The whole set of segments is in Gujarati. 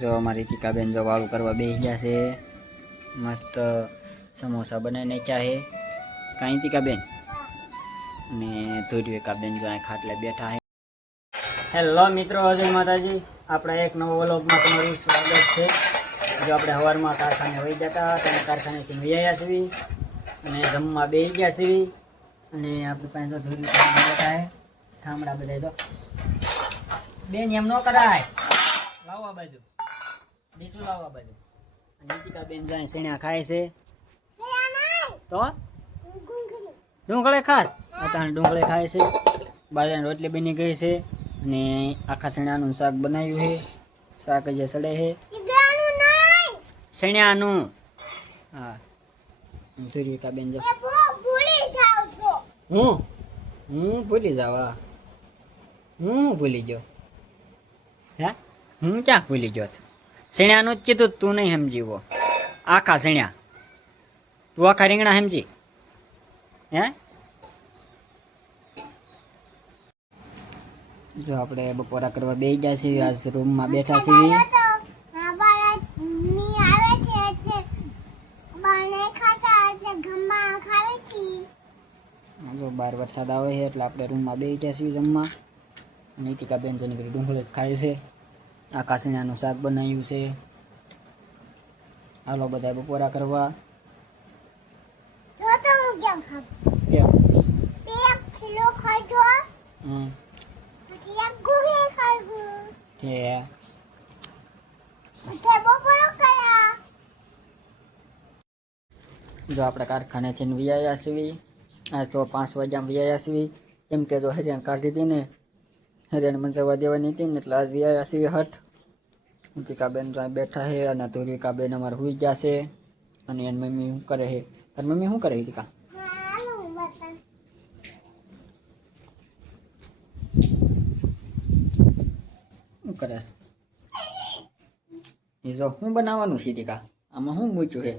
જો અમારી ટીકાબેન જો વાળું કરવા બેસી ગયા છે. મસ્ત સમોસા બનાવીને ચાહે કાંઈ ટીકાબેન ને ધોરીકાબેન જો અહીં ખાટલે બેઠા છે. હેલો મિત્રો, જય માતાજી. આપણા એક નવો વ્લોગમાં તમારું સ્વાગત છે. જો આપણે સવારમાં કારખાને વહી જતા અને કારખાનેથી વહી આવ્યા છીએ અને જમવા બેસી ગયા છીએ અને આપણી પાસે જો ધોરીકાબેન બેઠા છે. ઠામડા બધા જો બેન એમ ન કરાય, લાવવા બાજુ ડીશું લાવવા બાજુ. નીતિકાબેન જાય શેણા ખાય છે તો ડુંગળી ખાસ અત્યારે ડુંગળી ખાય છે. બાજરાની રોટલી બની ગઈ છે અને આખા શેણાનું શાક બનાવ્યું છે. શાક જે સડે છે શેણાનું. હા ધુરિકાબેન જો હું ભૂલી જાવ. હું ભૂલી ગયો. હે હું ક્યાંક ભૂલી ગયો. શેણાનું જ કીધું તું નહીં સમજીવો. આખા શેણા તું આખા રીંગણા સમજી. હે જો આપણે બપોરા કરવા બેસી ગયા છીએ. આજ રૂમમાં બેઠા છીએ. જો બહાર વરસાદ આવે છે એટલે આપણે રૂમમાં બેસી ગયા છીએ જમવા. નીતિકાબેન જો નીકળી ડુંગળી ખાય છે. આખા શેણાનું શાક બનાવ્યું છે. હાલો બધા બપોરા કરવા. જો આપણે કારખાનેથી વ્યાયા છીએ. આજ તો 5 વાગ્યામાં વ્યાયા છીએ. કેમ કે જો હરિયાણ કાઢી હતી ને, હરિયાણ મંજવા દેવાની હતી ને એટલે આજ વ્યાયા છીએ હટ. નીતિકાબેન જો બેઠા છે અને ધુરિકાબેન અમારે સુઈ ગયા છે અને એની મમ્મી શું કરે છે? તારી મમ્મી શું કરે ટીકા? શું કરે છે એ જો શું બનાવવાનું છે ટીકા? આમાં શું મૂક્યું છે?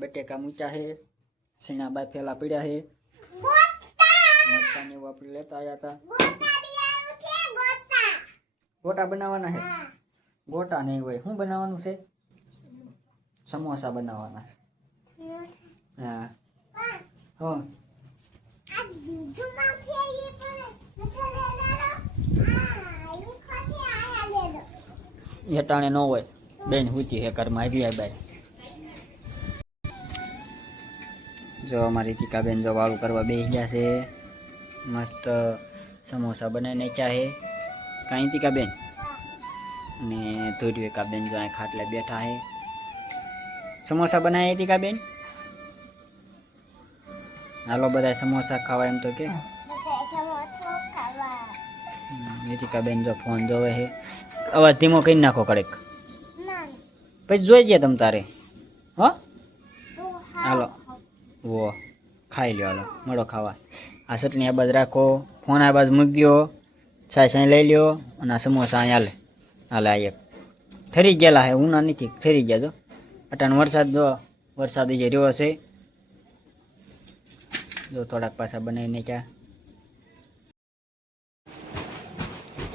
બટેકા મૂક્યા છે, શેણા બાફેલા પીડ્યા છે, મરચાં એવું આપણે લેતા આવ્યા હતા. ગોટા બનાવવાના છે? ગોટા નહીં હોય. શું બનાવવાનું છે? સમોસા બનાવવાના છે. હા હા હેટાણે ન હોય. બેન હુતી હે ઘરમાં આવી બાય. જો અમારી ટીકાબેન જો વાળું કરવા બેસી ગયા છે. મસ્ત સમોસા બનાવીને ચાહે કાંઈ ટીકાબેન ને ધોરીકાબેન જો અહીં ખાટલે બેઠા છે. સમોસા બનાવ્યા ટીકાબેન? હાલો બધા સમોસા ખાવા એમ તો કે. નીતિકાબેન જો ફોન જોવે છે. અવાજ ધીમો કરી નાખો કડેક, પછી જોઈ ગયા તમ તારે. હો હાલો વો ખાઈ લ્યો. હાલો મળો ખાવા. આ ચટણી આ બાજુ રાખો, ફોન આ બાજુ મૂક્યો, છાશ અહીં લઈ લ્યો અને આ સમોસા અહીં હાલે. હાલે આ એક ઠરી ગયેલા હે, ઉના નથી ઠરી ગયા. જો અટાણ વરસાદ જો વરસાદ જે રહ્યો છે. જો થોડાક પાછા બનાવીને ક્યાં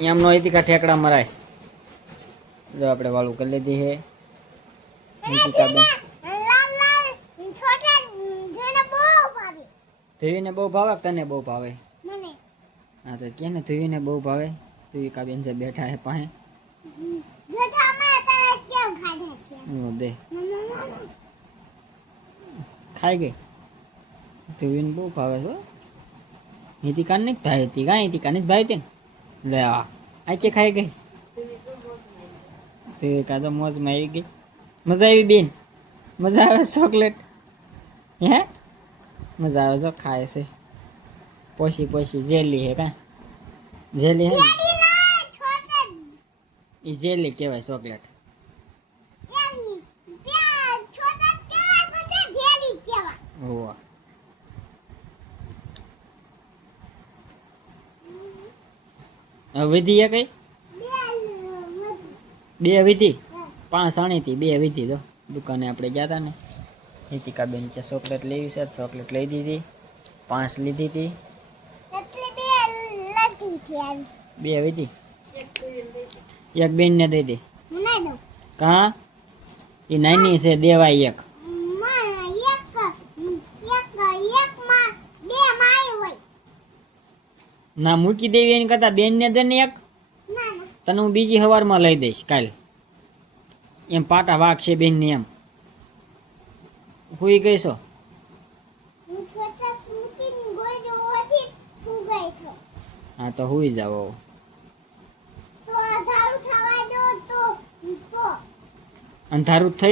એમનો ઈતિકા ઠેકડા મરાય. જો આપણે વાળું કરી લીધી છે. ધીવીને બહુ ભાવે તને બહુ ભાવે? હા તો કે ને ધીવીને બહુ ભાવે. ધીવિકાબેન જે બેઠા છે પાસે દે ખાઈ ગઈ. ધીવીને બહુ ભાવે છો. નીતિકા નહીં ભાઈ હતી કાંઈ નીતિકા નહીં ભાઈ છે ને. લે આ કે ખાઈ ગઈ. ધીવિકા તો મોજમાં આવી ગઈ. મજા આવી બેન? મજા આવે ચોકલેટ? હે મજા આવે. જો ખાય છે પોસી પોસી. જેલી હે કાં? જેલી હે એ જેલી કહેવાય ચોકલેટ. હોવા વિધિ એ કઈ? 2 વિધિ 5 આણીથી 2 વિધિ. તો દુકાને આપણે ગયા હતા ને, નીતિકાબેન કે ચોકલેટ લેવી છે, ચોકલેટ લઈ દીધી. 5 લીધી હતી. 2 વિધિ એક બેન ને દઈ દે. કા એ નાની છે દેવાય એક. ના મૂકી દેવી એની કરતા બેન ને દે ને એક. તને હું બીજી સવારમાં લઈ દઈશ કાલ. એમ પાટા વાઘ છે બેન ને એમ. હુઈ ગઈ છો? હા તો હુઈ જાવ. અંધારું થઈ